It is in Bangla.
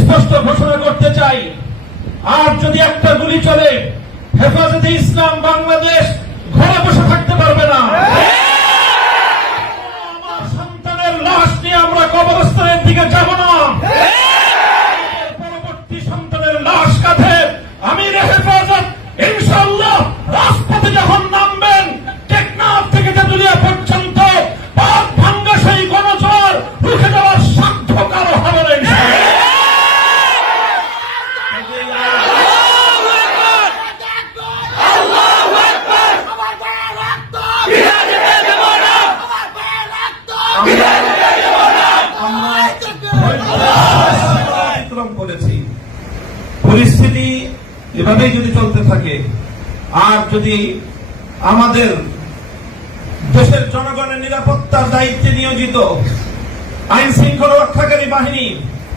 স্পষ্ট ঘোষণা করতে চাই, আর যদি একটা গুলি চলে, হেফাজতে ইসলাম বাংলাদেশ ঘরে বসে থাকতে পারবে না। আমার সন্তানের লাশ নিয়ে আমরা কবরস্থানের দিকে যাব না। পরবর্তী সন্তানের লাশ কাঁধে আমির হেফাজত ইনশাআল্লাহ রাজপথে যখন নামবেন, টেকনাফ থেকে তেঁতুলিয়া পর্যন্ত পাক ভাঙ্গা সেই গণজোয়ার রুখে দেওয়ার সাধ্য কারো হবে না। পরিস্থিতি এভাবেই যদি চলতে থাকে, আর যদি আমাদের দেশের জনগণের নিরাপত্তার দায়িত্বে নিয়োজিত আইন শৃঙ্খলা রক্ষাকারী বাহিনী